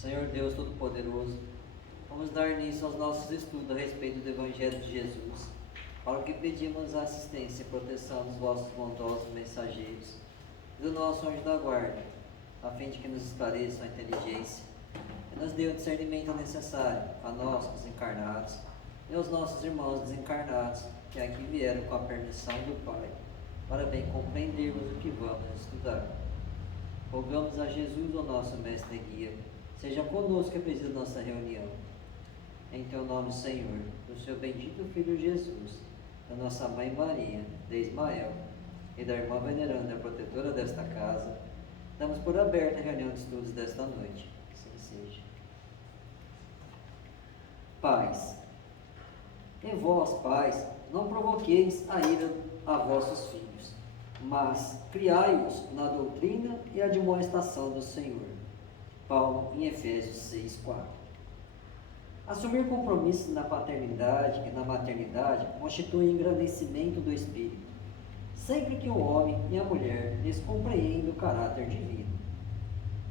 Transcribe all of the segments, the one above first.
Senhor Deus Todo-Poderoso, vamos dar início aos nossos estudos a respeito do Evangelho de Jesus, para o que pedimos a assistência e proteção dos vossos bondosos mensageiros e do nosso anjo da guarda, a fim de que nos esclareçam a inteligência e nos dê o discernimento necessário a nós, os encarnados, e aos nossos irmãos desencarnados, que aqui vieram com a permissão do Pai, para bem compreendermos o que vamos estudar. Rogamos a Jesus, o nosso mestre e guia, seja conosco e presida nossa reunião. Em teu nome, Senhor, do seu bendito Filho Jesus, da nossa Mãe Maria, de Ismael, e da irmã veneranda, protetora desta casa, damos por aberta a reunião de estudos desta noite. Assim seja. Pais, em vós, pais, não provoqueis a ira a vossos filhos, mas criai-os na doutrina e admoestação do Senhor. Paulo, em Efésios 6:4. Assumir compromissos na paternidade e na maternidade constitui engrandecimento do espírito, sempre que o homem e a mulher lhes compreendem o caráter divino.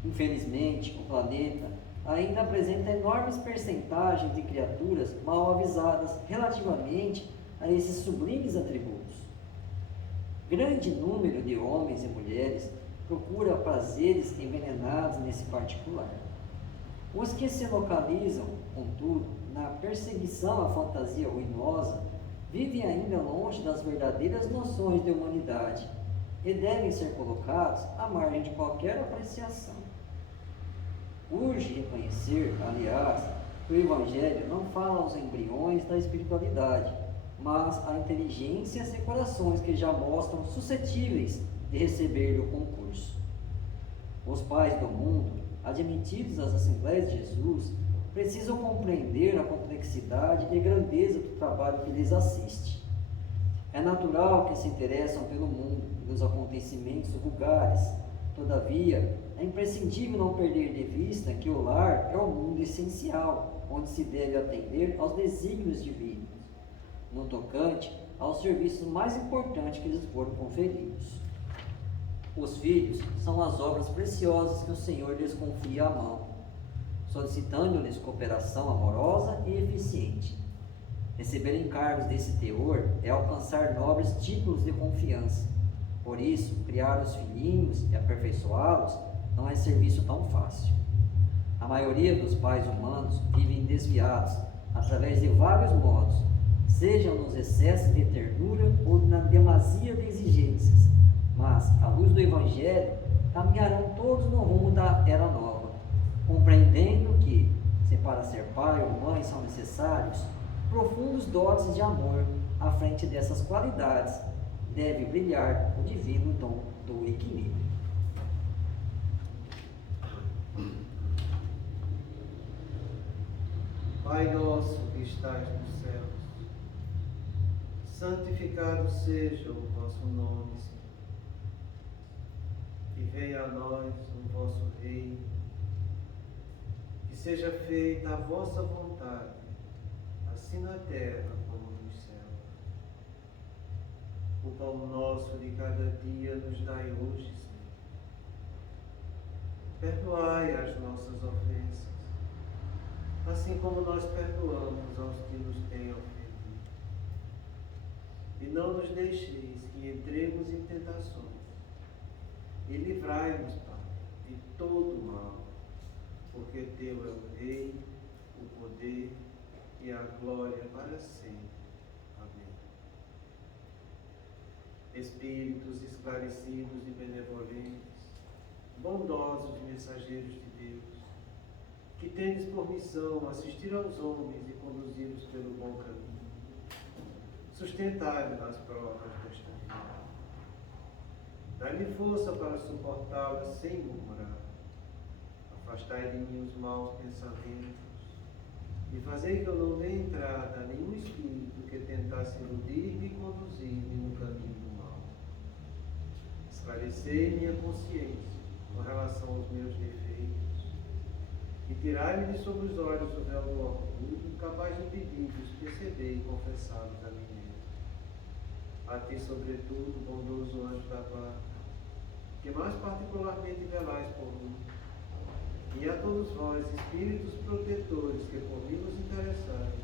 Infelizmente, o planeta ainda apresenta enormes percentagens de criaturas mal avisadas relativamente a esses sublimes atributos. Grande número de homens e mulheres procura prazeres envenenados nesse particular. Os que se localizam, contudo, na perseguição à fantasia ruinosa, vivem ainda longe das verdadeiras noções de humanidade e devem ser colocados à margem de qualquer apreciação. Urge reconhecer, aliás, que o Evangelho não fala aos embriões da espiritualidade, mas a inteligências e corações que já mostram suscetíveis de receber o concurso. Os pais do mundo, admitidos às Assembleias de Jesus, precisam compreender a complexidade e grandeza do trabalho que lhes assiste. É natural que se interessam pelo mundo, pelos acontecimentos vulgares. Todavia, é imprescindível não perder de vista que o lar é o mundo essencial, onde se deve atender aos desígnios divinos, no tocante aos serviços mais importantes que lhes foram conferidos. Os filhos são as obras preciosas que o Senhor lhes confia à mão, solicitando-lhes cooperação amorosa e eficiente. Receber encargos desse teor é alcançar nobres títulos de confiança. Por isso, criar os filhinhos e aperfeiçoá-los não é serviço tão fácil. A maioria dos pais humanos vivem desviados através de vários modos, sejam nos excessos de ternura ou na demasia de exigências, mas, à luz do Evangelho, caminharão todos no rumo da Era Nova, compreendendo que, se para ser pai ou mãe são necessários profundos dotes de amor, à frente dessas qualidades deve brilhar o divino dom do equilíbrio. Pai nosso que estais nos céus, santificado seja o vosso nome, Senhor. E venha a nós o vosso reino, que seja feita a vossa vontade, assim na terra como nos céus. O pão nosso de cada dia nos dai hoje, Senhor. Perdoai as nossas ofensas, assim como nós perdoamos aos que nos têm ofendido. E não nos deixeis que entremos em tentações, e livrai-nos, Pai, de todo o mal, porque teu é o Rei, o poder e a glória para sempre. Amém. Espíritos esclarecidos e benevolentes, bondosos mensageiros de Deus, que tendes por missão assistir aos homens e conduzi-los pelo bom caminho, sustentai-me nas provas desta vida. Dai-me força para suportá-las sem murmurar. Afastai de mim os maus pensamentos e fazei que eu não dê entrada a nenhum espírito que tentasse iludir-me e conduzir-me no caminho do mal. Esclarecei minha consciência com relação aos meus defeitos e tirai-me de sobre os olhos o véu do orgulho, capaz de impedir-vos perceber e confessá-los a mim mesmo. A ti, sobretudo, bondoso anjo da guarda, que mais particularmente velais por mim, E a todos vós, espíritos protetores, que por mim vos interessais,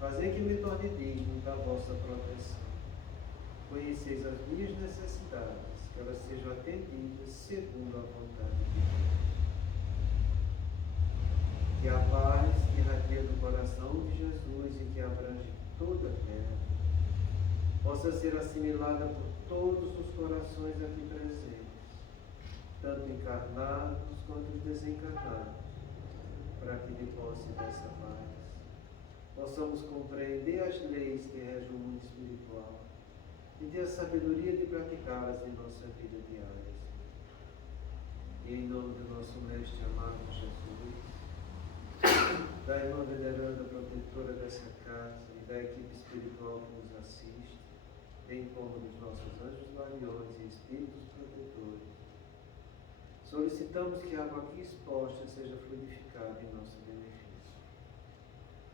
fazei que me torne digno da vossa proteção. Conheceis as minhas necessidades, que elas sejam atendidas segundo a vontade de Deus. Que a paz que irradia do coração de Jesus e que abrange toda a terra, possa ser assimilada por todos os corações aqui presentes, tanto encarnados quanto desencarnados, para que de posse dessa paz possamos compreender as leis que regem o mundo espiritual e ter a sabedoria de praticá-las em nossa vida diária. E em nome do nosso Mestre amado Jesus, da irmã veneranda protetora dessa casa e da equipe espiritual que nos assiste, bem como dos nossos anjos guardiões e espíritos protetores, solicitamos que a água aqui exposta seja fluidificada em nosso benefício.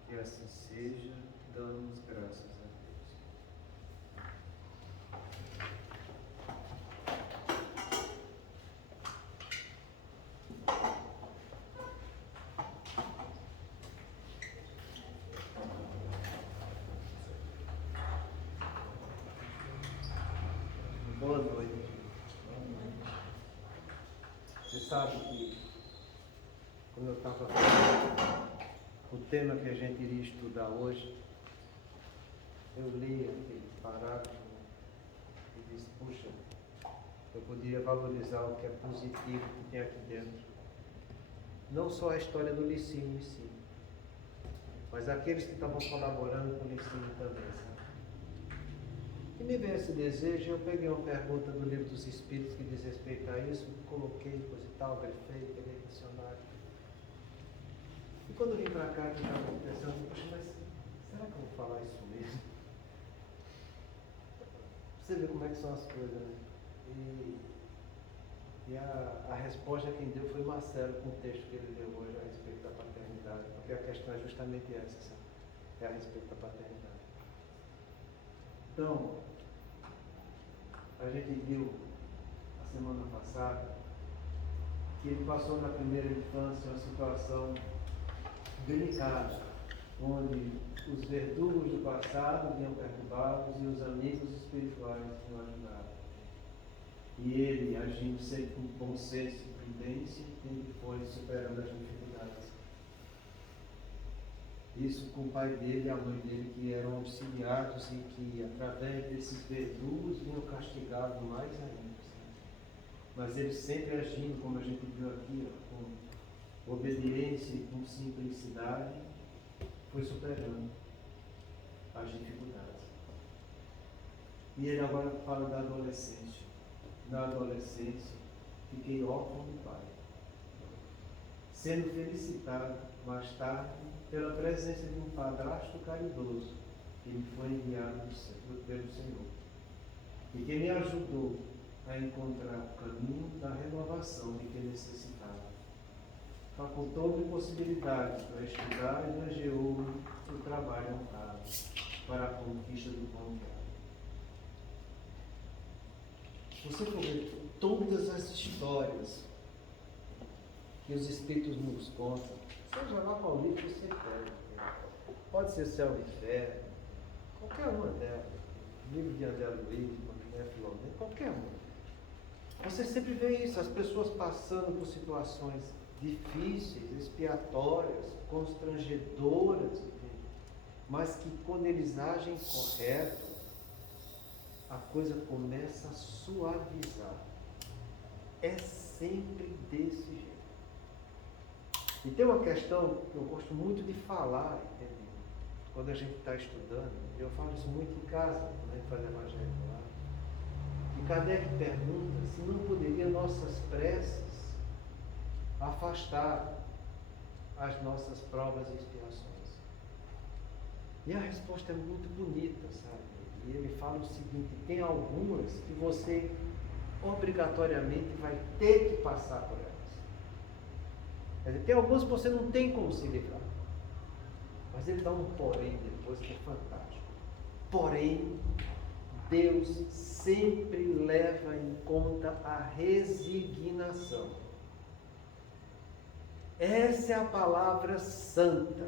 Que assim seja, damos graças a Deus. Boa noite. Você sabe que, quando eu estava falando o tema que a gente iria estudar hoje, eu li aquele parágrafo e disse, puxa, eu poderia valorizar o que é positivo que tem aqui dentro. Não só a história do Licínio em si, mas aqueles que estavam colaborando com o Licínio também, sabe? E me veio esse desejo, eu peguei uma pergunta do Livro dos Espíritos que diz respeito a isso, coloquei, coisa e tal, grifei, peguei o dicionário. E quando eu vim para cá, eu estava pensando, poxa, mas será que eu vou falar isso mesmo? Você vê como é que são as coisas, né? E a resposta quem deu foi Marcelo, com o texto que ele deu hoje a respeito da paternidade, porque a questão é justamente essa, sabe? É a respeito da paternidade. Então, a gente viu a semana passada que ele passou na primeira infância uma situação delicada, onde os verdugos do passado vinham perturbá-los e os amigos espirituais vinham ajudá-lo. E ele, agindo sempre com bom senso e prudência, ele foi superando as dificuldades. Isso com o pai dele e a mãe dele, que eram auxiliados e que, através desses verdugos, vinham castigá-lo mais ainda. Mas ele sempre agindo, como a gente viu aqui, ó, com obediência e com simplicidade, foi superando as dificuldades. E ele agora fala da adolescência. Na adolescência, fiquei órfão do pai, sendo felicitado mais tarde pela presença de um padrasto caridoso que me foi enviado pelo Senhor e que me ajudou a encontrar o caminho da renovação de que necessitava. Facultou-me possibilidades para estudar e granjeou-me o trabalho honrado para a conquista do pão diário. Se você for ver todas as histórias que os Espíritos nos contam, seja lá qual livro você pega, pode ser Céu e Inferno, qualquer uma delas, livro de André Luiz, Mané Filomeno, qualquer uma. Você sempre vê isso, as pessoas passando por situações difíceis, expiatórias, constrangedoras, mas que quando eles agem correto, a coisa começa a suavizar. É sempre desse jeito. E tem uma questão que eu gosto muito de falar, entendeu? Quando a gente está estudando, eu falo isso muito em casa, quando a gente faz evangelho lá. E Kardec pergunta se não poderia nossas preces afastar as nossas provas e expiações. E a resposta é muito bonita, sabe? E ele fala o seguinte, tem algumas que você obrigatoriamente vai ter que passar por elas. Quer dizer, tem algumas que você não tem como se livrar. Mas ele dá um porém depois que é fantástico. Porém, Deus sempre leva em conta a resignação. Essa é a palavra santa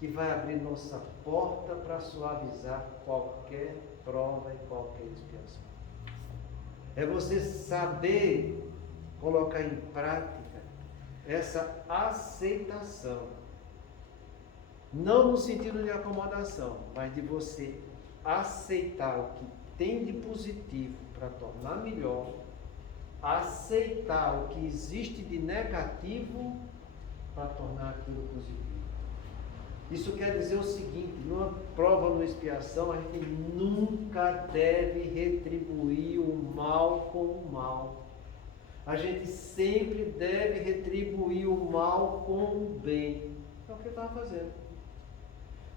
que vai abrir nossa porta para suavizar qualquer prova e qualquer expiação. É você saber colocar em prática essa aceitação. Não no sentido de acomodação, mas de você aceitar o que tem de positivo para tornar melhor, aceitar o que existe de negativo para tornar aquilo positivo. Isso quer dizer o seguinte: numa prova, numa expiação, a gente nunca deve retribuir o mal com o mal. A gente sempre deve retribuir o mal com o bem. É o que ele estava fazendo.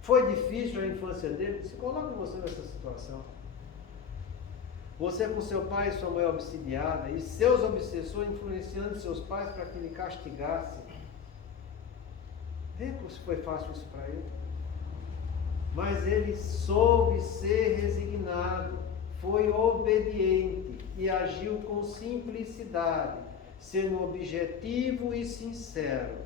Foi difícil a infância dele? Se coloca você nessa situação. Você com seu pai e sua mãe obsidiada, e seus obsessores influenciando seus pais para que ele castigasse. Vê se foi fácil isso para ele. Mas ele soube ser resignado, foi obediente e agiu com simplicidade, sendo objetivo e sincero.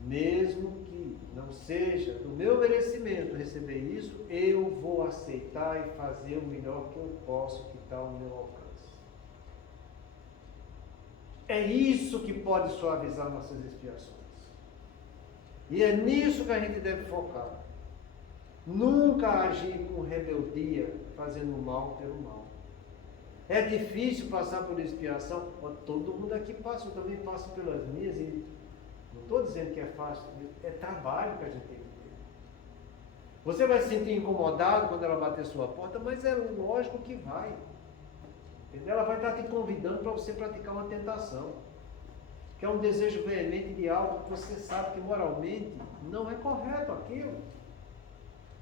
Mesmo que não seja do meu merecimento receber isso, eu vou aceitar e fazer o melhor que eu posso, que está ao meu alcance. É isso que pode suavizar nossas expiações. E é nisso que a gente deve focar. Nunca agir com rebeldia, fazendo o mal pelo mal. É difícil passar por expiação. Todo mundo aqui passa, eu também passo pelas minhas. E não estou dizendo que é fácil, é trabalho que a gente tem que ter. Você vai se sentir incomodado quando ela bater sua porta, mas é lógico que vai. Ela vai estar te convidando para você praticar uma tentação, que é um desejo veemente de algo que você sabe que moralmente não é correto aquilo.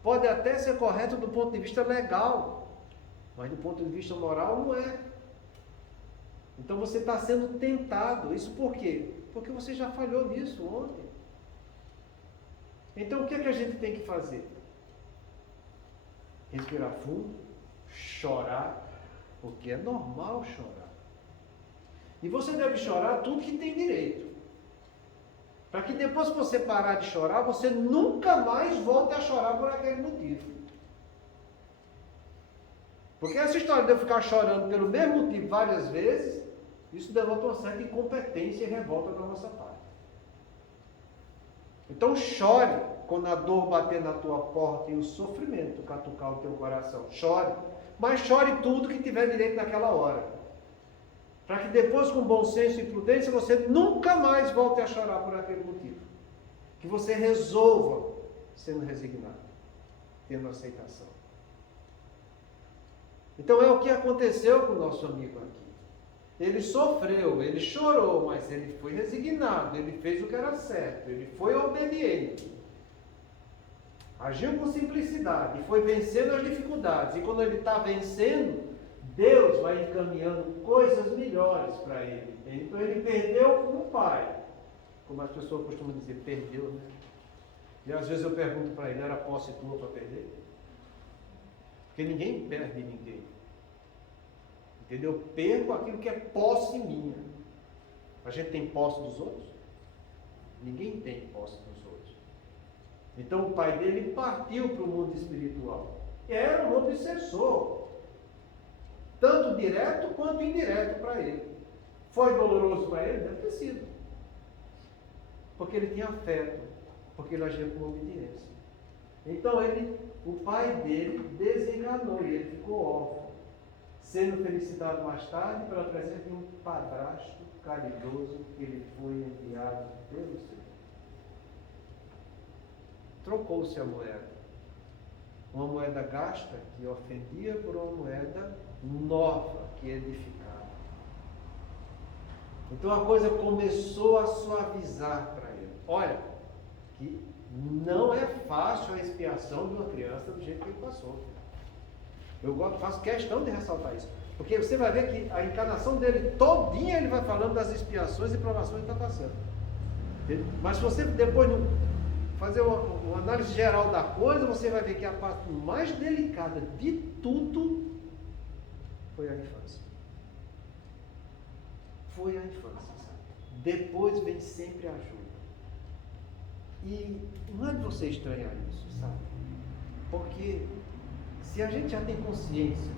Pode até ser correto do ponto de vista legal, mas do ponto de vista moral não é. Então você está sendo tentado. Isso por quê? Porque você já falhou nisso ontem. Então o que é que a gente tem que fazer? Respirar fundo, chorar, porque é normal chorar. E você deve chorar tudo que tem direito. Para que depois que você parar de chorar, você nunca mais volte a chorar por aquele motivo. Porque essa história de eu ficar chorando pelo mesmo motivo várias vezes, isso denota uma certa incompetência e revolta da nossa parte. Então chore quando a dor bater na tua porta e o sofrimento catucar o teu coração. Chore. Mas chore tudo que tiver direito naquela hora. Para que depois, com bom senso e prudência, você nunca mais volte a chorar por aquele motivo. Que você resolva sendo resignado, tendo aceitação. Então é o que aconteceu com o nosso amigo aqui. Ele sofreu, ele chorou, mas ele foi resignado, ele fez o que era certo, ele foi obediente. Agiu com simplicidade, foi vencendo as dificuldades. E quando ele está vencendo, Deus vai encaminhando coisas melhores para ele. Então ele perdeu um pai. Como as pessoas costumam dizer, perdeu, né? E às vezes eu pergunto para ele, era posse tua para perder? Porque ninguém perde ninguém. Entendeu? Eu perco aquilo que é posse minha. A gente tem posse dos outros? Ninguém tem posse dos outros. Então o pai dele partiu para o mundo espiritual. Era um obsessor. Tanto direto quanto indireto para ele. Foi doloroso para ele? Deve ter sido. Porque ele tinha afeto. Porque ele agia com obediência. Então o pai dele desenganou e ele ficou órfão. Sendo felicitado mais tarde pela presença de um padrasto caridoso que ele foi enviado pelo Senhor. Trocou-se a moeda. Uma moeda gasta que ofendia por uma moeda nova que edificava. Então a coisa começou a suavizar para ele. Olha, que não é fácil a expiação de uma criança do jeito que ele passou. Eu faço questão de ressaltar isso. Porque você vai ver que a encarnação dele todinha ele vai falando das expiações e provações que está passando. Mas se você depois fazer uma análise geral da coisa, você vai ver que a parte mais delicada de tudo foi a infância. Foi a infância, sabe? depois vem sempre a ajuda. E não é de você estranhar isso, sabe? Porque se a gente já tem consciência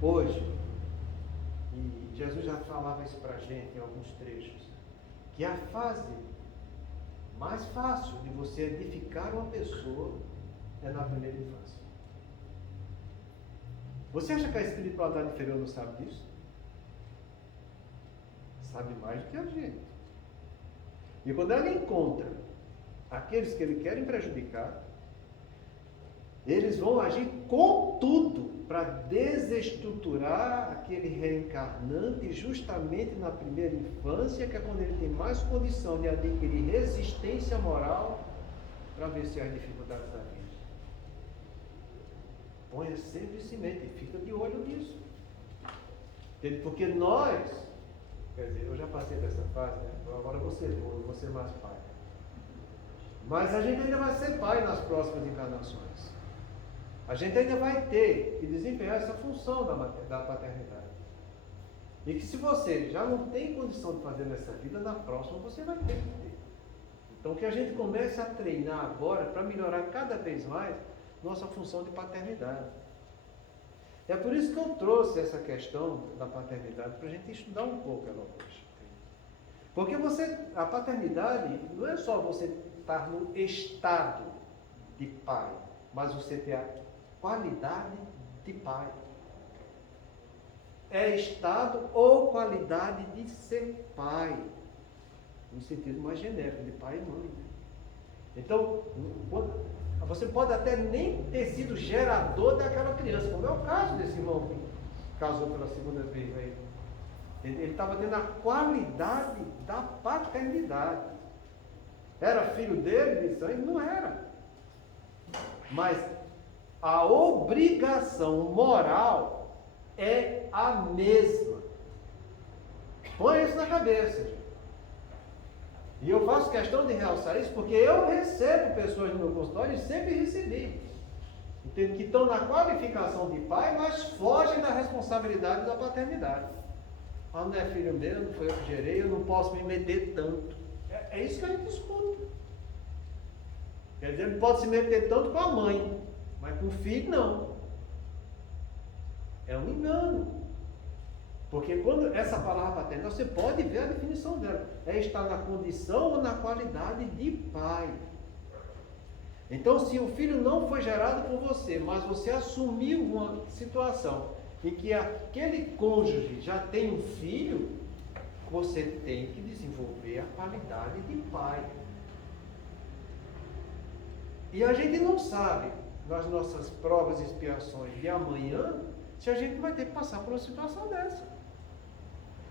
hoje, e Jesus já falava isso para a gente em alguns trechos, que a fase mais fácil de você edificar uma pessoa é na primeira infância. Você acha que a espiritualidade inferior não sabe disso? Sabe mais do que a gente. E quando ela encontra aqueles que ele querem prejudicar, eles vão agir com tudo para desestruturar aquele reencarnante justamente na primeira infância, que é quando ele tem mais condição de adquirir resistência moral para vencer as dificuldades da vida. Ponha sempre isso em mente e fica de olho nisso. Porque nós, quer dizer, eu já passei dessa fase, né? Então agora eu vou ser mais pai. Mas a gente ainda vai ser pai nas próximas encarnações. A gente ainda vai ter que desempenhar essa função da paternidade. E que se você já não tem condição de fazer nessa vida, na próxima você vai ter que ter. Então que a gente comece a treinar agora para melhorar cada vez mais nossa função de paternidade. É por isso que eu trouxe essa questão da paternidade para a gente estudar um pouco ela hoje. Porque a paternidade não é só você estar no estado de pai, mas você ter a qualidade de pai. É estado ou qualidade de ser pai, no sentido mais genérico, de pai e mãe. Então, você pode até nem ter sido gerador daquela criança, como é o caso desse irmão que casou pela segunda vez aí. Ele estava tendo a qualidade da paternidade. Era filho dele de sangue? Não era. Mas a obrigação moral é a mesma. Põe isso na cabeça, gente. E eu faço questão de realçar isso porque eu recebo pessoas no meu consultório e sempre recebi. Que estão na qualificação de pai, mas fogem da responsabilidade da paternidade. Ah, não é filho meu, não foi eu que gerei, eu não posso me meter tanto. É isso que a gente escuta. Quer dizer, ele pode se meter tanto com a mãe, mas com o filho não. É um engano. Porque quando essa palavra paternidade, você pode ver a definição dela. É estar na condição ou na qualidade de pai. Então, se o filho não foi gerado por você, mas você assumiu uma situação em que aquele cônjuge já tem um filho, você tem que desenvolver a qualidade de pai. E a gente não sabe, nas nossas provas e expiações de amanhã, se a gente vai ter que passar por uma situação dessa.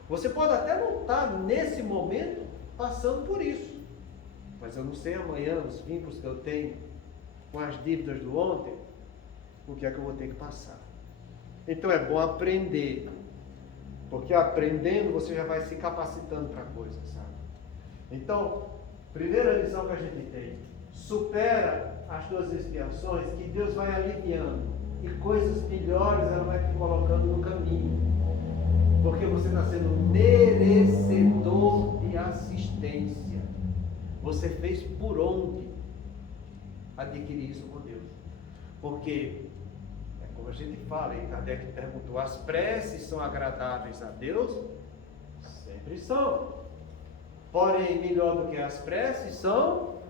Você pode até não estar, nesse momento, passando por isso. Mas eu não sei amanhã, os vínculos que eu tenho com as dívidas do ontem, o que é que eu vou ter que passar. Então é bom aprender. Porque aprendendo, você já vai se capacitando para coisas, sabe? Então, primeira lição que a gente tem. Supera as tuas expiações, que Deus vai aliviando. E coisas melhores ela vai te colocando no caminho. Porque você está sendo merecedor de assistência. Você fez por onde adquirir isso com Deus. Porque, como a gente fala, e Kardec perguntou, as preces são agradáveis a Deus? Sempre são. Porém, melhor do que as preces são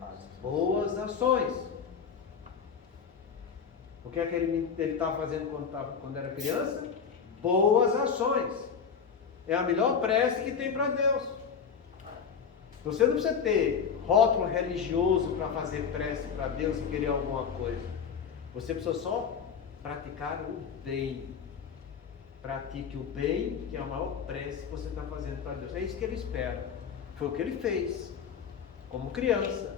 as boas ações. O que é que ele estava fazendo quando era criança? Boas ações. É a melhor prece que tem para Deus. Você não precisa ter rótulo religioso para fazer prece para Deus e querer alguma coisa. Você precisa só praticar o bem. Pratique o bem, que é a maior prece que você está fazendo para Deus. É isso que ele espera. Foi o que ele fez, como criança.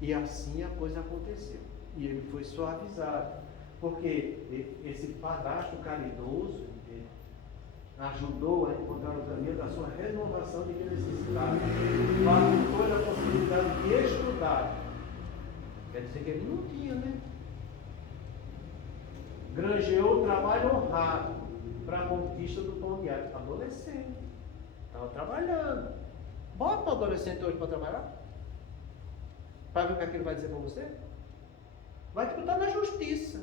E assim a coisa aconteceu. E ele foi suavizado. Porque esse padrasto caridoso ajudou a encontrar o caminho da sua renovação de necessidade. Facilitou a possibilidade de estudar. Quer dizer que ele não tinha, né? Granjeou o trabalho honrado para a conquista do pão diário. Adolescente. Estava trabalhando. Bota o adolescente hoje para trabalhar. Para ver o que é que ele vai dizer para você. Vai te botar na justiça.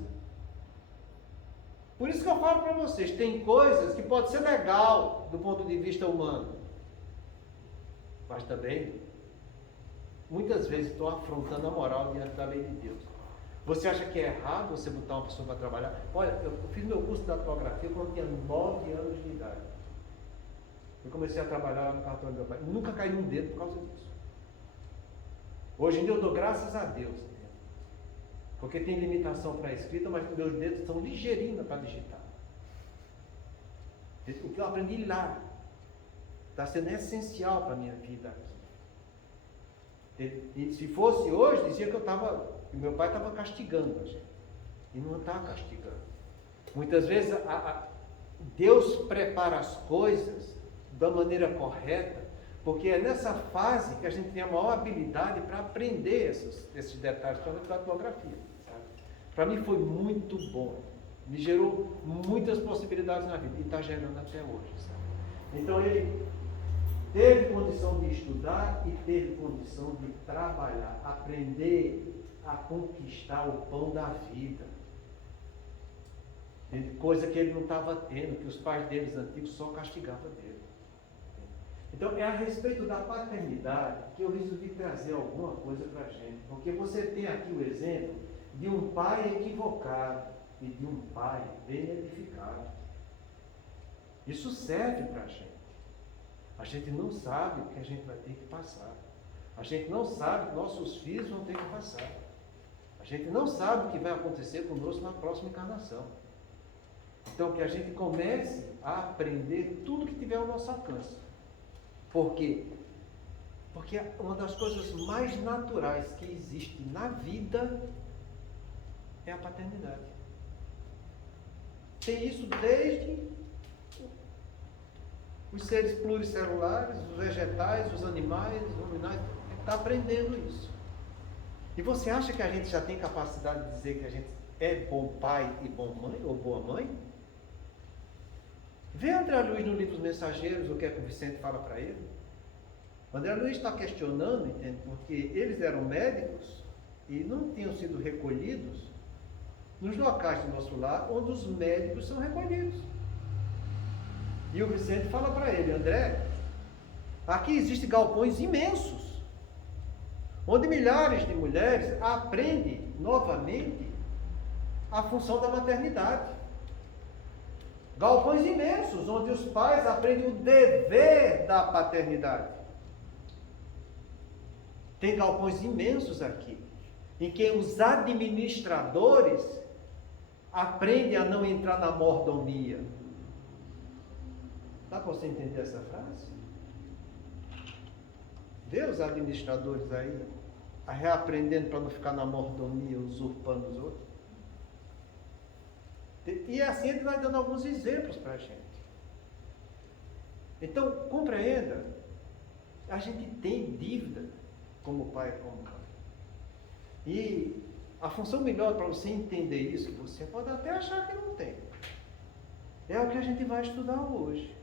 Por isso que eu falo para vocês, tem coisas que pode ser legal do ponto de vista humano. Mas também, muitas vezes estou afrontando a moral diante da lei de Deus. Você acha que é errado você botar uma pessoa para trabalhar? Olha, eu fiz meu curso de datilografia quando eu tinha 9 anos de idade. Eu comecei a trabalhar no cartório do meu pai. Nunca caí num dedo por causa disso. Hoje em dia eu dou graças a Deus. Porque tem limitação para a escrita, mas meus dedos são ligeirinhos para digitar. O que eu aprendi lá está sendo essencial para a minha vida aqui. E se fosse hoje, dizia que meu pai estava castigando a gente. E não está castigando. Muitas vezes Deus prepara as coisas da maneira correta, porque é nessa fase que a gente tem a maior habilidade para aprender esses detalhes, principalmente da datilografia. Para mim foi muito bom. Me gerou muitas possibilidades na vida. E está gerando até hoje. Sabe? Então ele teve condição de estudar e teve condição de trabalhar, aprender a conquistar o pão da vida. Coisa que ele não estava tendo, que os pais deles antigos só castigavam dele. Então é a respeito da paternidade que eu resolvi trazer alguma coisa para a gente. Porque você tem aqui o exemplo de um pai equivocado e de um pai bem edificado. Isso serve para a gente. A gente não sabe o que a gente vai ter que passar. A gente não sabe o que nossos filhos vão ter que passar. A gente não sabe o que vai acontecer conosco na próxima encarnação. Então, que a gente comece a aprender tudo que tiver ao nosso alcance. Por quê? Porque uma das coisas mais naturais que existe na vida é a paternidade. Tem isso desde os seres pluricelulares, os vegetais, os animais, os luminários. Está aprendendo isso. E você acha que a gente já tem capacidade de dizer que a gente é bom pai e bom mãe, ou boa mãe? Vê André Luiz no livro Os Mensageiros, o que é que o Vicente fala para ele. André Luiz está questionando, entende? Porque eles eram médicos e não tinham sido recolhidos nos locais do nosso lar onde os médicos são recolhidos. E o Vicente fala para ele, André, aqui existem galpões imensos, onde milhares de mulheres aprendem novamente a função da maternidade. Galpões imensos, onde os pais aprendem o dever da paternidade. Tem galpões imensos aqui, em que os administradores aprendem a não entrar na mordomia. Dá para você entender essa frase? Vê os administradores aí, reaprendendo para não ficar na mordomia, usurpando os outros. E assim ele vai dando alguns exemplos para a gente. Então, compreenda, a gente tem dívida como pai e como mãe. E a função melhor para você entender isso, que você pode até achar que não tem, é o que a gente vai estudar hoje.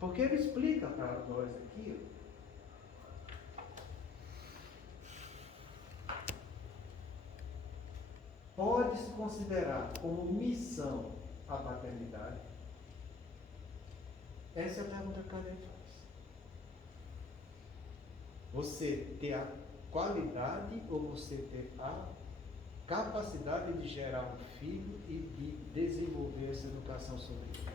Porque ele explica para nós aqui, pode-se considerar como missão a paternidade? Essa é a pergunta que cada um faz. Você ter a qualidade ou você ter a capacidade de gerar um filho e de desenvolver essa educação sobre ele?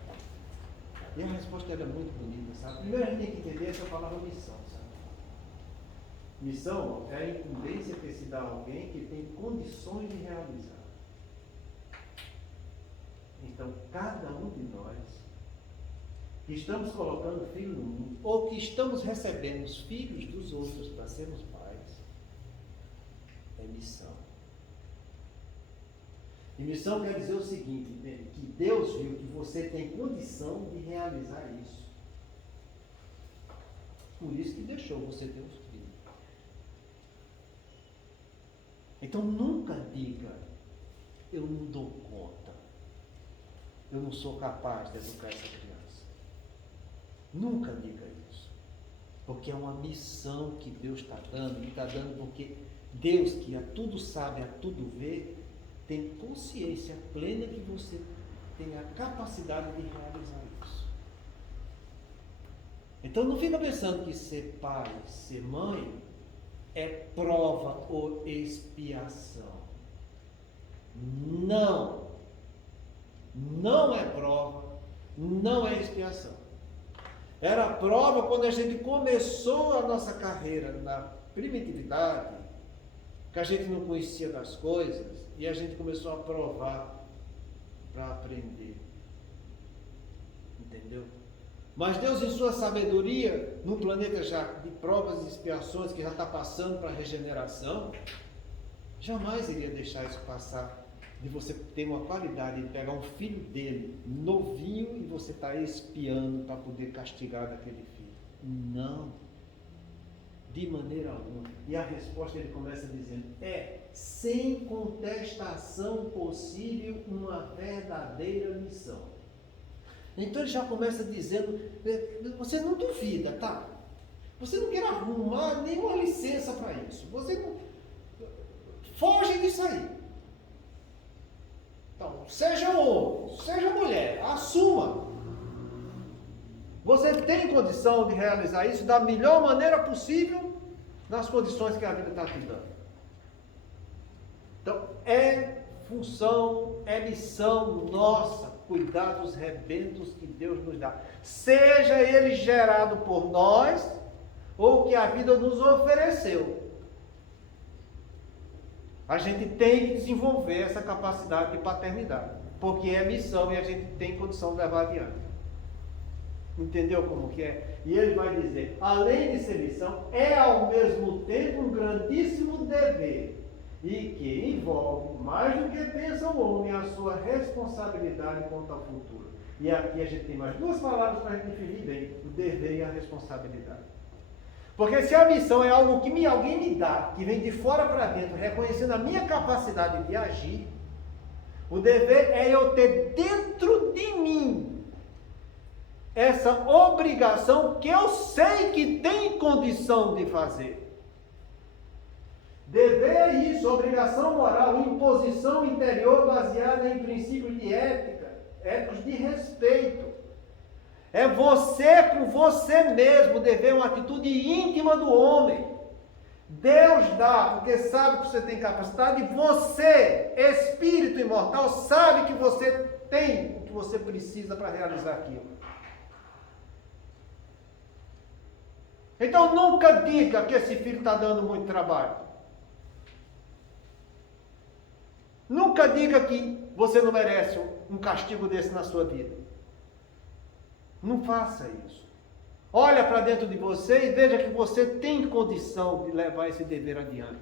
E a resposta é muito bonita, sabe? Primeiro a gente tem que entender essa palavra missão, sabe? Missão é a incumbência que se dá a alguém que tem condições de realizar. Então, cada um de nós que estamos colocando filho no mundo, ou que estamos recebendo os filhos dos outros para sermos pais, é missão. E missão quer dizer o seguinte, entende? Que Deus viu que você tem condição de realizar isso. Por isso que deixou você ter os filhos. Então nunca diga, eu não dou conta, eu não sou capaz de educar essa criança. Nunca diga isso. Porque é uma missão que Deus está dando. Ele está dando porque Deus, que a tudo sabe, a tudo vê, tem consciência plena que você tem a capacidade de realizar isso. Então não fica pensando que ser pai, ser mãe, é prova ou expiação. Não. Não é prova, não é expiação. Era prova quando a gente começou a nossa carreira na primitividade, que a gente não conhecia das coisas, e a gente começou a provar para aprender. Entendeu? Mas Deus, em sua sabedoria, num planeta já de provas e expiações, que já está passando para a regeneração, jamais iria deixar isso passar, de você ter uma qualidade de pegar um filho dele, novinho, e você está expiando para poder castigar daquele filho. Não. De maneira alguma. E a resposta ele começa dizendo, é sem contestação possível uma verdadeira missão. Então ele já começa dizendo, você não duvida, tá? Você não quer arrumar nenhuma licença para isso. Você não... Foge disso aí. Então, seja homem, seja mulher, assuma. Você tem condição de realizar isso da melhor maneira possível nas condições que a vida está te dando. Então, é função, é missão nossa cuidar dos rebentos que Deus nos dá. Seja ele gerado por nós ou que a vida nos ofereceu. A gente tem que desenvolver essa capacidade de paternidade, porque é missão e a gente tem condição de levar adiante. Entendeu como que é? E ele vai dizer, além de ser missão, é ao mesmo tempo um grandíssimo dever, e que envolve, mais do que pensa o homem, a sua responsabilidade quanto ao futuro. E aqui a gente tem mais duas palavras para a gente definir bem, o dever e a responsabilidade. Porque se a missão é algo que alguém me dá, que vem de fora para dentro, reconhecendo a minha capacidade de agir, o dever é eu ter dentro de mim essa obrigação que eu sei que tem condição de fazer. Dever é isso, obrigação moral, imposição interior baseada em princípios de ética, éticos de respeito. É você com você mesmo, dever uma atitude íntima do homem. Deus dá, porque sabe que você tem capacidade, e você, espírito imortal, sabe que você tem o que você precisa para realizar aquilo. Então nunca diga que esse filho está dando muito trabalho. Nunca diga que você não merece um castigo desse na sua vida. Não faça isso. Olha para dentro de você e veja que você tem condição de levar esse dever adiante.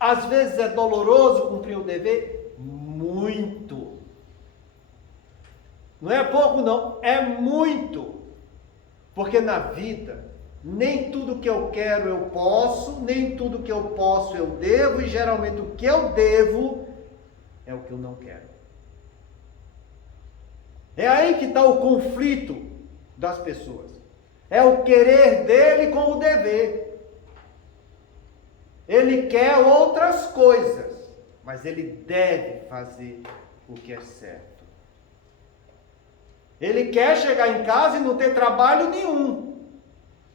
Às vezes é doloroso cumprir o dever? Muito. Não é pouco não, é muito. Porque na vida, nem tudo que eu quero eu posso, nem tudo que eu posso eu devo, e geralmente o que eu devo é o que eu não quero. É aí que está o conflito das pessoas. É o querer dele com o dever. Ele quer outras coisas, mas ele deve fazer o que é certo. Ele quer chegar em casa e não ter trabalho nenhum,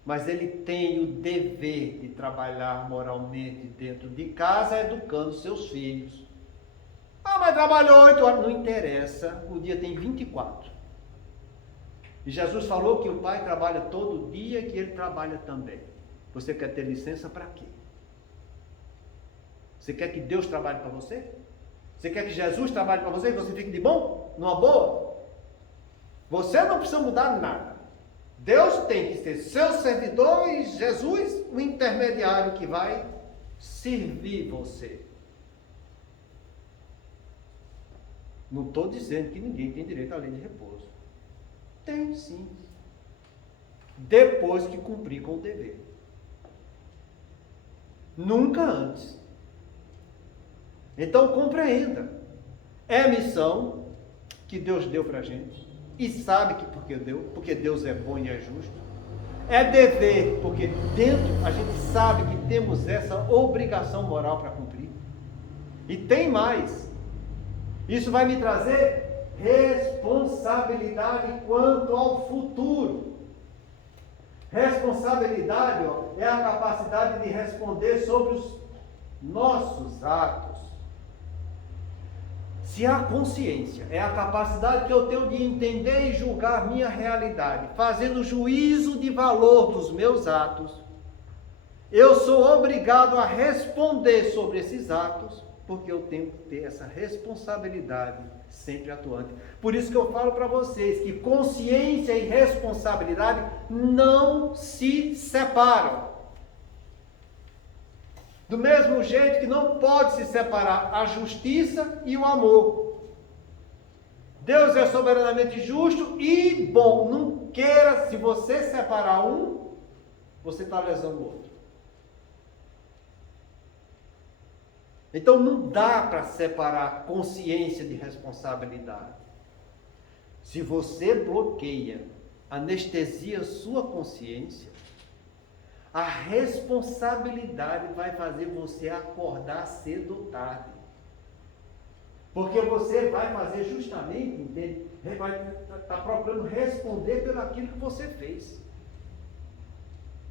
mas ele tem o dever de trabalhar moralmente dentro de casa, educando seus filhos. Ah, mas trabalhou 8 horas. Não interessa, o dia tem 24. E Jesus falou que o Pai trabalha todo dia e que Ele trabalha também. Você quer ter licença para quê? Você quer que Deus trabalhe para você? Você quer que Jesus trabalhe para você e você fique de bom? Numa boa? Você não precisa mudar nada. Deus tem que ser seu servidor e Jesus o intermediário que vai servir você. Não estou dizendo que ninguém tem direito à lei de repouso. Tem sim. Depois que cumprir com o dever. Nunca antes. Então compreenda. É a missão que Deus deu para a gente. e sabe que porque Deus é bom e é justo. É dever, porque dentro a gente sabe que temos essa obrigação moral para cumprir. E tem mais. Isso vai me trazer responsabilidade quanto ao futuro. Responsabilidade, é a capacidade de responder sobre os nossos atos. Se a consciência é a capacidade que eu tenho de entender e julgar minha realidade, fazendo juízo de valor dos meus atos, eu sou obrigado a responder sobre esses atos, porque eu tenho que ter essa responsabilidade sempre atuante. Por isso que eu falo para vocês que consciência e responsabilidade não se separam. Do mesmo jeito que não pode se separar a justiça e o amor. Deus é soberanamente justo e bom. Não queira, se você separar um, você está lesando o outro. Então não dá para separar consciência de responsabilidade. Se você bloqueia, anestesia sua consciência, a responsabilidade vai fazer você acordar cedo ou tarde. Porque você vai fazer justamente, entende? Vai estar procurando responder pelo aquilo que você fez.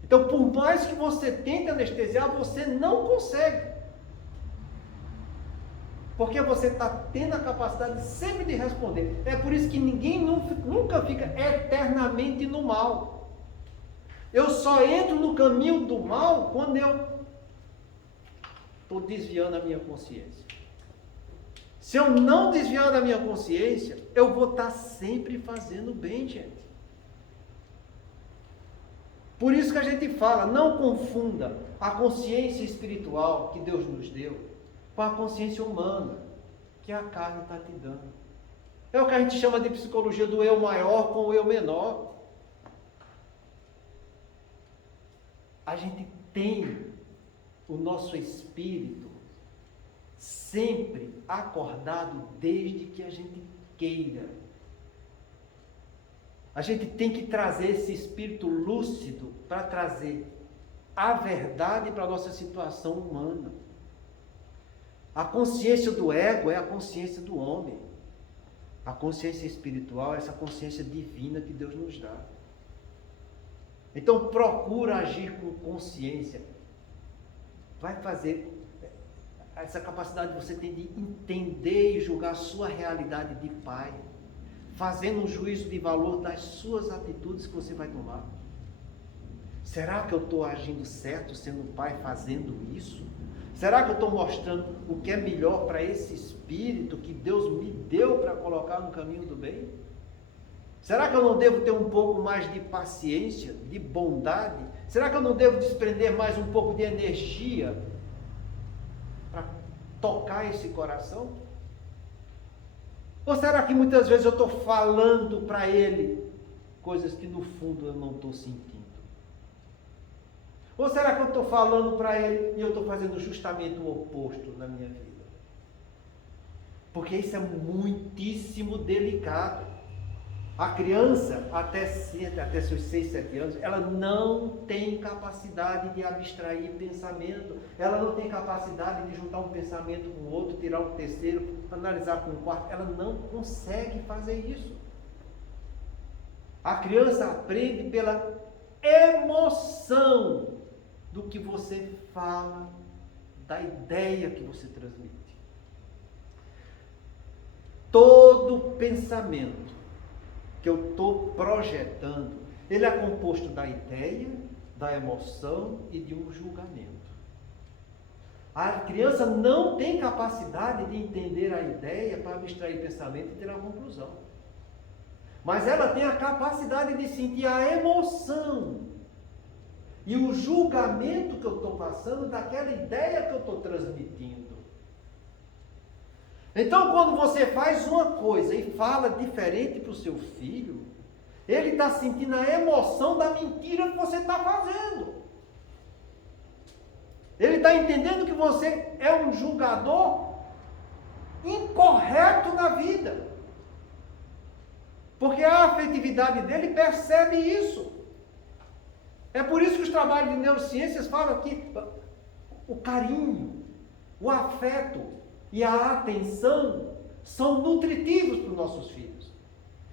Então, por mais que você tente anestesiar, você não consegue. Porque você está tendo a capacidade sempre de responder. É por isso que ninguém nunca fica eternamente no mal. Eu só entro no caminho do mal quando eu estou desviando a minha consciência. Se eu não desviar da minha consciência, eu vou estar sempre fazendo bem, gente. Por isso que a gente fala, não confunda a consciência espiritual que Deus nos deu com a consciência humana que a carne está te dando. É o que a gente chama de psicologia do eu maior com o eu menor. A gente tem o nosso espírito sempre acordado desde que a gente queira. A gente tem que trazer esse espírito lúcido para trazer a verdade para a nossa situação humana. A consciência do ego é a consciência do homem. A consciência espiritual é essa consciência divina que Deus nos dá. Então procura agir com consciência. Vai fazer essa capacidade que você tem de entender e julgar a sua realidade de pai, fazendo um juízo de valor das suas atitudes que você vai tomar. Será que eu estou agindo certo sendo pai fazendo isso? Será que eu estou mostrando o que é melhor para esse espírito que Deus me deu para colocar no caminho do bem? Será que eu não devo ter um pouco mais de paciência, de bondade? Será que eu não devo desprender mais um pouco de energia para tocar esse coração? Ou será que muitas vezes eu estou falando para ele coisas que no fundo eu não estou sentindo? Ou será que eu estou falando para ele e eu estou fazendo justamente o oposto na minha vida? Porque isso é muitíssimo delicado. A criança, até seus 6, 7 anos, ela não tem capacidade de abstrair pensamento. Ela não tem capacidade de juntar um pensamento com o outro, tirar um terceiro, analisar com o quarto. Ela não consegue fazer isso. A criança aprende pela emoção do que você fala, da ideia que você transmite. Todo pensamento que eu estou projetando, ele é composto da ideia, da emoção e de um julgamento. A criança não tem capacidade de entender a ideia para abstrair pensamento e ter uma conclusão. Mas ela tem a capacidade de sentir a emoção e o julgamento que eu estou passando daquela ideia que eu estou transmitindo. Então, quando você faz uma coisa e fala diferente para o seu filho, ele está sentindo a emoção da mentira que você está fazendo. Ele está entendendo que você é um julgador incorreto na vida. Porque a afetividade dele percebe isso. É por isso que os trabalhos de neurociências falam que o carinho, o afeto e a atenção são nutritivos para os nossos filhos.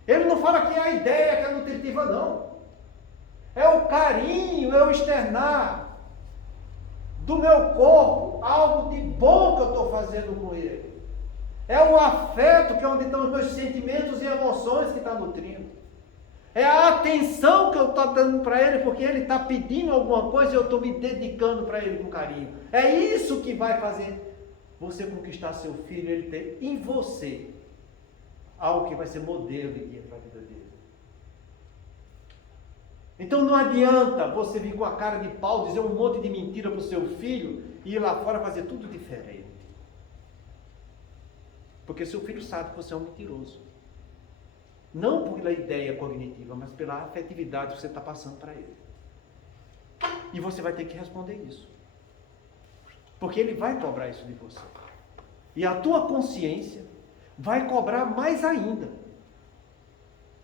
Ele não fala que é a ideia que é nutritiva, não. É o carinho, é o externar do meu corpo algo de bom que eu estou fazendo com ele. É o afeto, que é onde estão os meus sentimentos e emoções que está nutrindo. É a atenção que eu estou dando para ele, porque ele está pedindo alguma coisa e eu estou me dedicando para ele com carinho. É isso que vai fazer você conquistar seu filho, ele ter em você algo que vai ser modelo e guia para a vida dele. Então não adianta você vir com a cara de pau, dizer um monte de mentira para o seu filho e ir lá fora fazer tudo diferente. Porque seu filho sabe que você é um mentiroso. Não pela ideia cognitiva, mas pela afetividade que você está passando para ele. E você vai ter que responder isso. Porque ele vai cobrar isso de você. E a tua consciência vai cobrar mais ainda.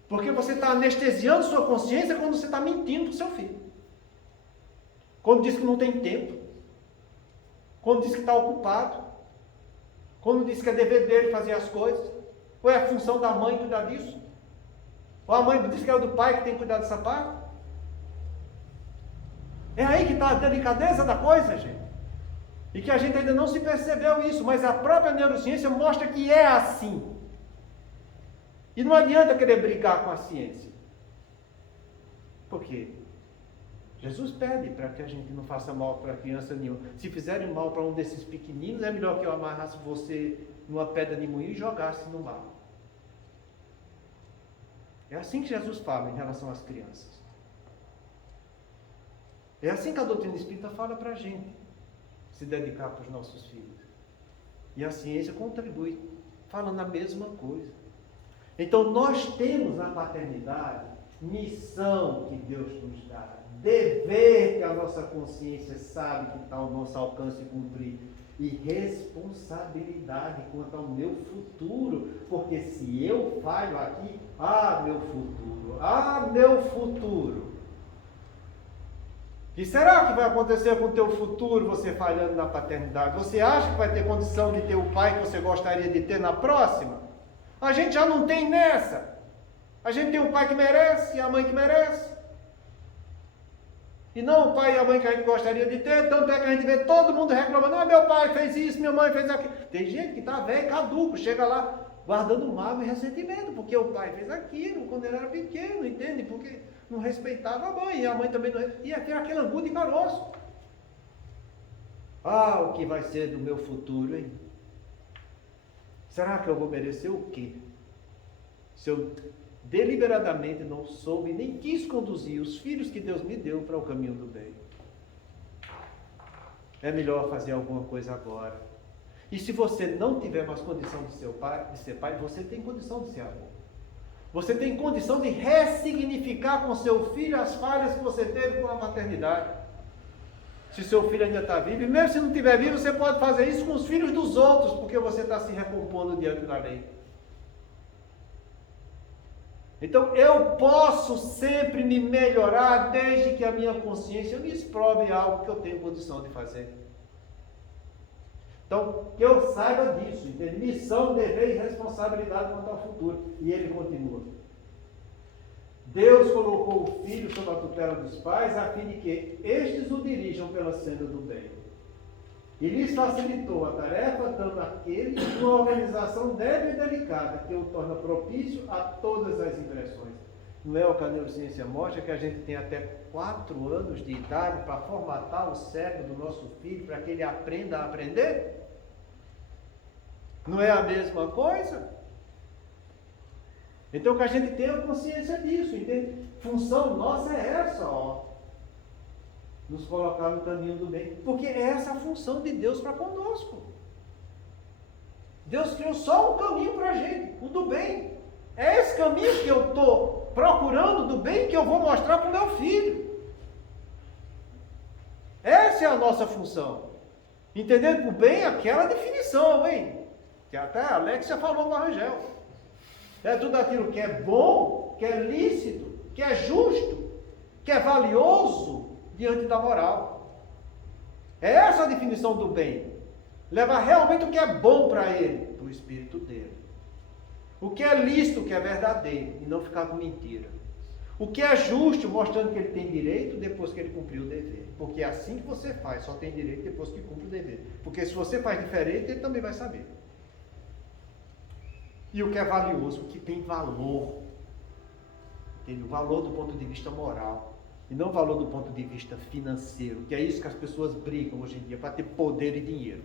Porque você está anestesiando sua consciência quando você está mentindo para o seu filho. Quando diz que não tem tempo. Quando diz que está ocupado. Quando diz que é dever dele fazer as coisas. Ou é a função da mãe cuidar disso. Ou a mãe diz que é do pai que tem que cuidar dessa parte. É aí que está a delicadeza da coisa, gente. E que a gente ainda não se percebeu isso, mas a própria neurociência mostra que é assim. E não adianta querer brigar com a ciência. Por quê? Jesus pede para que a gente não faça mal para criança nenhuma. Se fizerem mal para um desses pequeninos, é melhor que eu amarrasse você numa pedra de moinho e jogasse no mar. É assim que Jesus fala em relação às crianças. É assim que a doutrina espírita fala para a gente se dedicar para os nossos filhos. E a ciência contribui, falando a mesma coisa. Então nós temos na paternidade missão que Deus nos dá, dever que a nossa consciência sabe que está ao nosso alcance cumprir, e responsabilidade quanto ao meu futuro, porque se eu falho aqui, meu futuro. E será que vai acontecer com o teu futuro, você falhando na paternidade? Você acha que vai ter condição de ter o pai que você gostaria de ter na próxima? A gente já não tem nessa. A gente tem o pai que merece e a mãe que merece. E não o pai e a mãe que a gente gostaria de ter, tanto é que a gente vê todo mundo reclamando, meu pai fez isso, minha mãe fez aquilo. Tem gente que está velho, caduco, chega lá guardando mágoa e ressentimento, porque o pai fez aquilo quando ele era pequeno, entende? Porque não respeitava a mãe, e a mãe também não respeitava, e aquele angu de caroço. O que vai ser do meu futuro, hein? Será que eu vou merecer o quê? Se eu deliberadamente não soube, nem quis conduzir os filhos que Deus me deu para o caminho do bem. É melhor fazer alguma coisa agora. E se você não tiver mais condição de ser pai, você tem condição de ser avô. Você tem condição de ressignificar com seu filho as falhas que você teve com a maternidade. Se seu filho ainda está vivo, e mesmo se não estiver vivo, você pode fazer isso com os filhos dos outros, porque você está se recompondo diante da lei. Então, eu posso sempre me melhorar desde que a minha consciência me exprove algo que eu tenho condição de fazer. Então, que eu saiba disso, entende? Missão, dever e responsabilidade quanto ao futuro. E ele continua. Deus colocou o filho sob a tutela dos pais a fim de que estes o dirijam pela senda do bem. E lhes facilitou a tarefa, dando àquele uma organização débil e delicada, que o torna propício a todas as impressões. Não é o que a neurociência mostra que a gente tem até 4 anos de idade para formatar o cérebro do nosso filho, para que ele aprenda a aprender? Não é a mesma coisa? Então que a gente tenha consciência disso, entende? Função nossa é essa, nos colocar no caminho do bem, porque é essa a função de Deus para conosco. Deus criou só um caminho para a gente, o do bem. É esse caminho que eu estou procurando do bem que eu vou mostrar para o meu filho. Essa é a nossa função. Entendendo por bem aquela definição, hein? Que até a Alexia falou com a Rangel. É tudo aquilo que é bom, que é lícito, que é justo, que é valioso diante da moral. É essa a definição do bem. Levar realmente o que é bom para ele, para o espírito dele. O que é lícito, o que é verdadeiro, e não ficar com mentira. O que é justo, mostrando que ele tem direito depois que ele cumpriu o dever. Porque é assim que você faz, só tem direito depois que cumpre o dever. Porque se você faz diferente, ele também vai saber. E o que é valioso, o que tem valor. Entende? O valor do ponto de vista moral. E não o valor do ponto de vista financeiro. Que é isso que as pessoas brigam hoje em dia, para ter poder e dinheiro.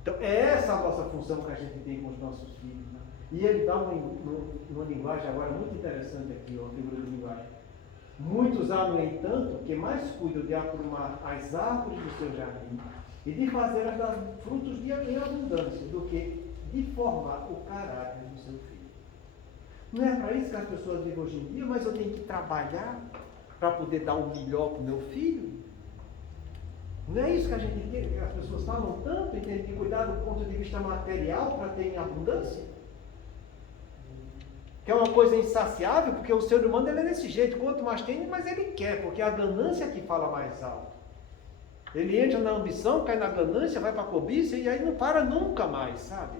Então é essa a nossa função que a gente tem com os nossos filhos. Né? E ele dá uma linguagem agora muito interessante aqui, uma figura de linguagem. Muitos há, no entanto, que mais cuidam de aprumar as árvores do seu jardim e de fazê-las dar frutos em abundância, do que de formar o caráter do seu filho. Não é para isso que as pessoas vivem hoje em dia, mas eu tenho que trabalhar para poder dar o melhor para o meu filho? Não é isso que as pessoas falam tanto, tem que cuidar do ponto de vista material para ter em abundância? Que é uma coisa insaciável, porque o ser humano ele é desse jeito, quanto mais tem, mais ele quer, porque é a ganância que fala mais alto. Ele entra na ambição, cai na ganância, vai para a cobiça e aí não para nunca mais, sabe?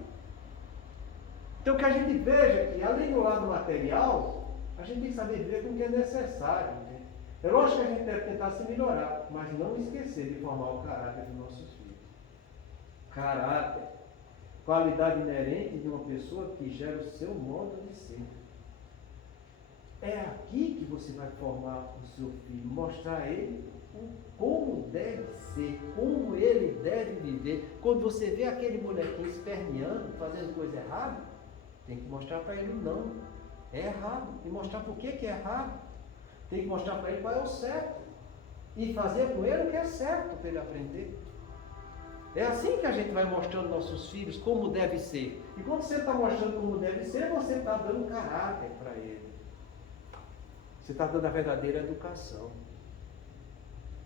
Então que a gente veja que, além do lado material, a gente tem que saber ver com o que é necessário. Né? É lógico que a gente deve tentar se melhorar, mas não esquecer de formar o caráter dos nossos filhos. Caráter. Qualidade inerente de uma pessoa que gera o seu modo de ser. É aqui que você vai formar o seu filho, mostrar a ele como deve ser, como ele deve viver. Quando você vê aquele molequinho esperneando, fazendo coisa errada, tem que mostrar para ele não, é errado, e mostrar por que é errado. Tem que mostrar para ele qual é o certo, e fazer com ele o que é certo para ele aprender. É assim que a gente vai mostrando nossos filhos como deve ser. E quando você está mostrando como deve ser, você está dando caráter para ele. Você está dando a verdadeira educação.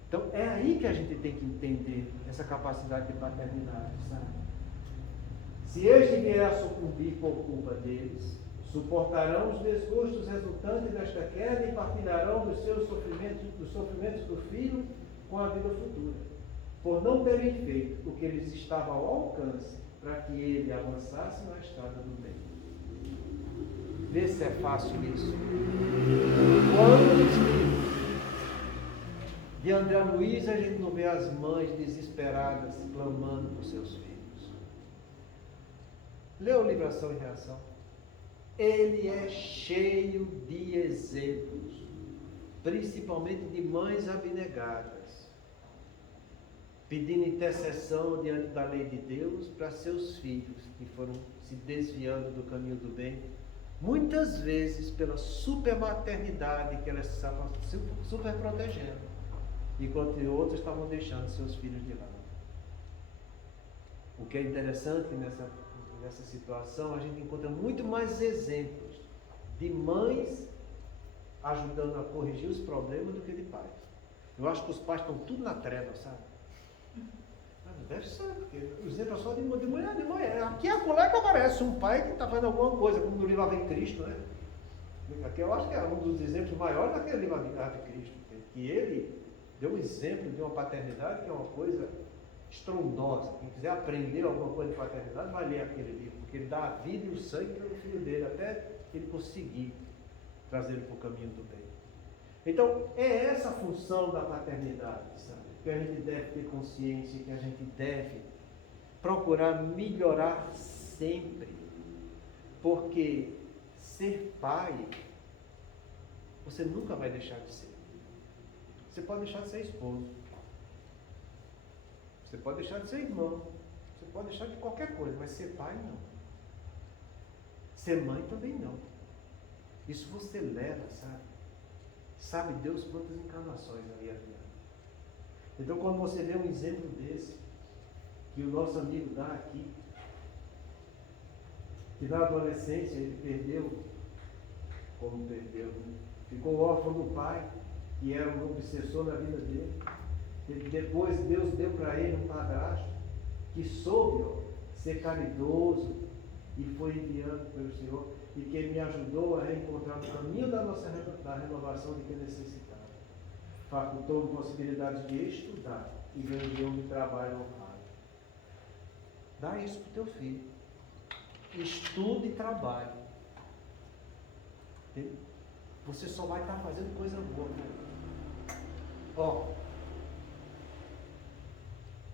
Então é aí que a gente tem que entender essa capacidade de paternidade, sabe? Se este vier a sucumbir por culpa deles, suportarão os desgostos resultantes desta queda e partilharão dos sofrimentos do filho com a vida futura, por não terem feito o que lhes estava ao alcance para que ele avançasse na estrada do bem. Vê se é fácil isso. Quando de André Luiz a gente não vê as mães desesperadas clamando por seus filhos. Lê o livro Ação e Reação. Ele é cheio de exemplos, principalmente de mães abnegadas, pedindo intercessão diante da lei de Deus para seus filhos que foram se desviando do caminho do bem, muitas vezes pela supermaternidade que elas estavam super protegendo, enquanto outros estavam deixando seus filhos de lado. O que é interessante nessa situação, a gente encontra muito mais exemplos de mães ajudando a corrigir os problemas do que de pais. Eu acho que os pais estão tudo na treva, sabe? Deve ser, porque o exemplo é só de mulher. Aqui a colega aparece um pai que está fazendo alguma coisa, como no livro Ave Cristo, né? Aqui eu acho que é um dos exemplos maiores daquele livro Ave Cristo, que ele deu um exemplo de uma paternidade que é uma coisa estrondosa. Quem quiser aprender alguma coisa de paternidade, vai ler aquele livro, porque ele dá a vida e o sangue pelo filho dele, até ele conseguir trazê-lo para o caminho do bem. Então, é essa a função da paternidade, sabe? Que a gente deve ter consciência, que a gente deve procurar melhorar sempre. Porque ser pai, você nunca vai deixar de ser. Você pode deixar de ser esposo. Você pode deixar de ser irmão. Você pode deixar de qualquer coisa, mas ser pai não. Ser mãe também não. Isso você leva, sabe? Sabe Deus quantas encarnações ali havia. Então quando você vê um exemplo desse, que o nosso amigo dá aqui, que na adolescência ele perdeu, ficou órfão do pai, que era um obsessor na vida dele. Depois Deus deu para ele um padrasto que soube ser caridoso, e foi enviado pelo Senhor e que Ele me ajudou a reencontrar o caminho da nossa da renovação de que necessitava. Facultou possibilidades de estudar e ganhou um trabalho honrado. Dá isso para o teu filho. Estude e trabalhe. Entendeu? Você só vai estar fazendo coisa boa. Ó,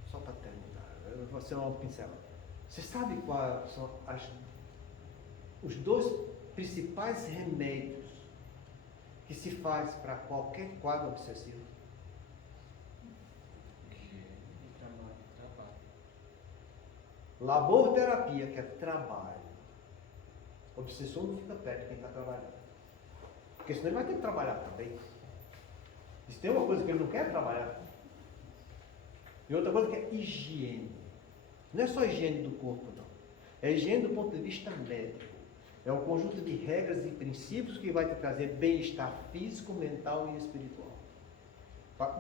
só para terminar, eu vou ser uma pincelada. Você sabe quais são os dois principais remédios que se faz para qualquer quadro obsessivo? Laborterapia, que é trabalho. O obsessor não fica perto de quem está trabalhando. Porque senão ele vai ter que trabalhar também. Se tem uma coisa que ele não quer trabalhar. E outra coisa que é higiene. Não é só higiene do corpo, não. É higiene do ponto de vista médico. É um conjunto de regras e princípios que vai te trazer bem-estar físico, mental e espiritual.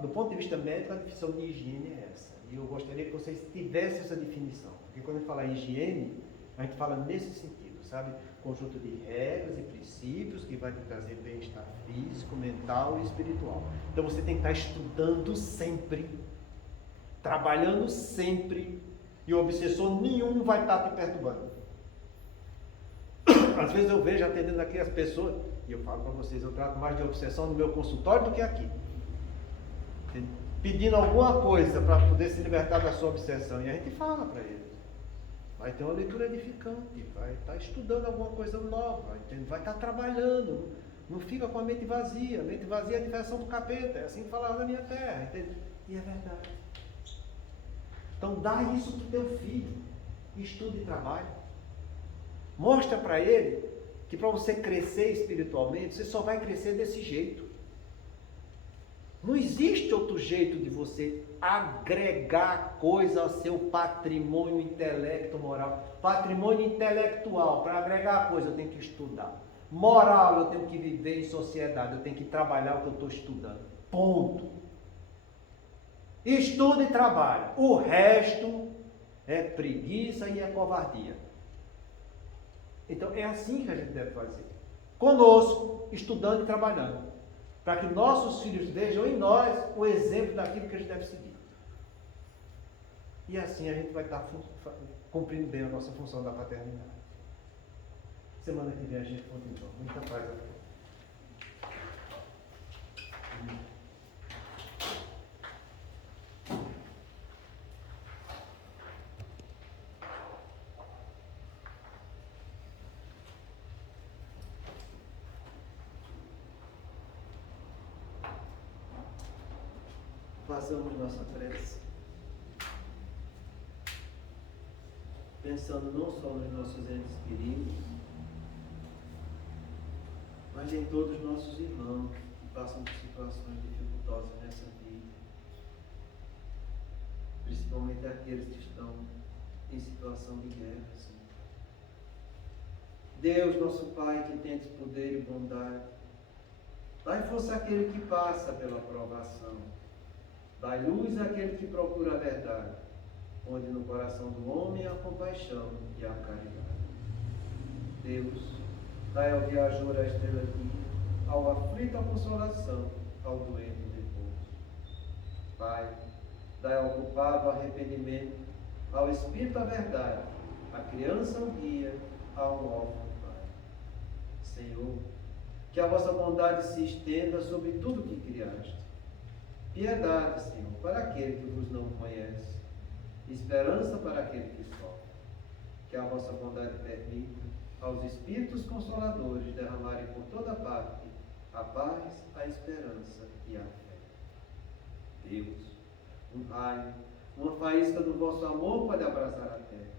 Do ponto de vista médico, a definição de higiene é essa. E eu gostaria que vocês tivessem essa definição. Porque quando a gente fala em higiene, a gente fala nesse sentido, sabe? Conjunto de regras e princípios que vai te trazer bem-estar físico, mental e espiritual. Então você tem que estar estudando sempre, trabalhando sempre, e o obsessor nenhum vai estar te perturbando. Às vezes eu vejo atendendo aqui as pessoas, e eu falo para vocês, eu trato mais de obsessão no meu consultório do que aqui. Pedindo alguma coisa para poder se libertar da sua obsessão, e a gente fala para eles. Vai ter uma leitura edificante, vai estar estudando alguma coisa nova, entende? Vai estar trabalhando, não fica com a mente vazia. A mente vazia é a diversão do capeta, é assim que falava na minha terra, entende? E é verdade. Então dá isso para o teu filho, estude e trabalhe. Mostra para ele que para você crescer espiritualmente, você só vai crescer desse jeito. Não existe outro jeito de você agregar coisa ao seu patrimônio intelecto moral. Patrimônio intelectual, para agregar coisa eu tenho que estudar. Moral, eu tenho que viver em sociedade, eu tenho que trabalhar o que eu estou estudando. Ponto. Estudo e trabalho. O resto é preguiça e é covardia. Então é assim que a gente deve fazer. Conosco, estudando e trabalhando. Para que nossos filhos vejam em nós o exemplo daquilo que a gente deve seguir. E assim a gente vai estar cumprindo bem a nossa função da paternidade. Semana que vem a gente continua. Muita paz a todos. Façamos nossa prece, pensando não só nos nossos entes queridos, mas em todos os nossos irmãos que passam por situações dificultosas nessa vida, principalmente aqueles que estão em situação de guerra. Assim. Deus, nosso Pai, que tens poder e bondade, dai força àquele que passa pela provação. Dai luz àquele que procura a verdade, onde no coração do homem há compaixão e há caridade. Deus, dai ao viajor a estrela guia, ao aflito a consolação, ao doente o repouso. Pai, dai ao culpado o arrependimento, ao espírito a verdade, à criança o guia, ao órfão o Pai. Senhor, que a vossa bondade se estenda sobre tudo que criaste. Piedade, Senhor, para aquele que vos não conhece. Esperança para aquele que sofre. Que a vossa bondade permita aos Espíritos Consoladores derramarem por toda parte a paz, a esperança e a fé. Deus, um raio, uma faísca do vosso amor pode abraçar a terra.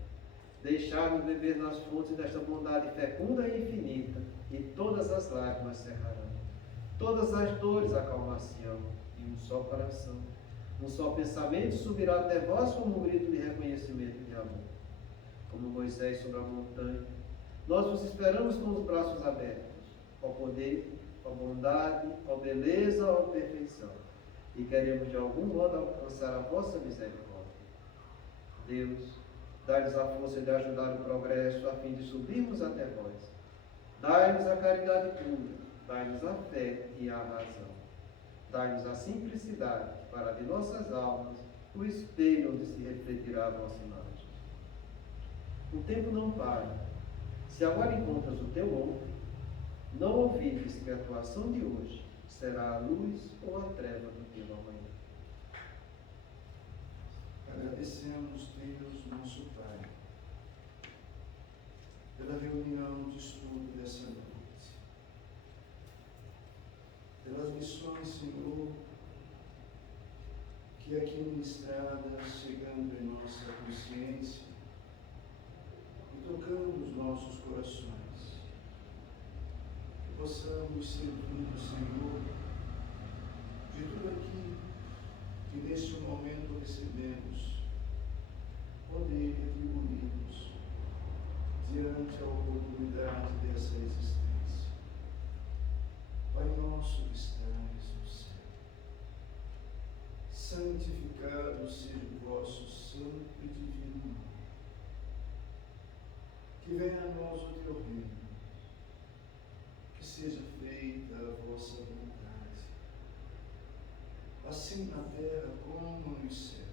Deixai-nos beber nas fontes desta bondade fecunda e infinita, e todas as lágrimas secarão. Todas as dores acalmar-se-ão. Um só coração, um só pensamento subirá até vós como um grito de reconhecimento e de amor. Como Moisés sobre a montanha, nós vos esperamos com os braços abertos, ao poder, à bondade, à beleza, à perfeição, e queremos de algum modo alcançar a vossa misericórdia. Deus, Dai-nos a força de ajudar o progresso, a fim de subirmos até vós. Dai-nos a caridade pura, dai-nos a fé e a razão. Dai-nos a simplicidade, para de nossas almas o espelho onde se refletirá a vossa imagem. O tempo não para. Se agora encontras o teu ontem, não ouvides que a tua ação de hoje será a luz ou a treva do teu amanhã. Agradecemos, Deus, nosso Pai, pela reunião de estudo dessa noite, pelas lições, Senhor, que aqui ministradas, chegando em nossa consciência e tocando os nossos corações, que possamos servir o Senhor de tudo aquilo que neste momento recebemos, poder retribuirmos diante a oportunidade dessa existência. Pai nosso que estás no céu, santificado seja o vosso santo e divino nome. Que venha a nós o teu reino, que seja feita a vossa vontade, assim na terra como nos céus.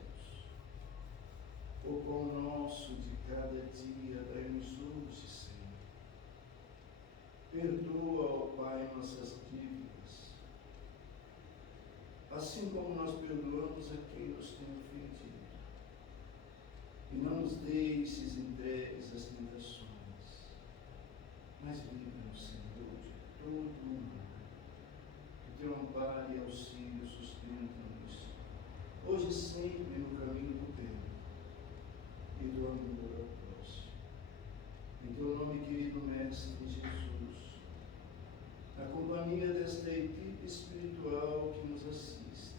O pão nosso de cada dia dai-nos hoje, Senhor. Perdoa, ó Pai, nossas dívidas, assim como nós perdoamos a quem nos tem ofendido. E não nos deixes entregues às tentações, mas livra-nos, Senhor, de todo o mal. Que teu amparo e auxílio sustentam-nos, hoje e sempre no caminho do bem e do amor ao próximo. Em teu nome, querido Mestre Jesus, na companhia desta equipe espiritual que nos assiste,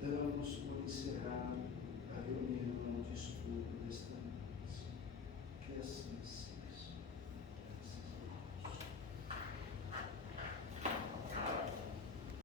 damos por encerrado a reunião de estudo desta noite.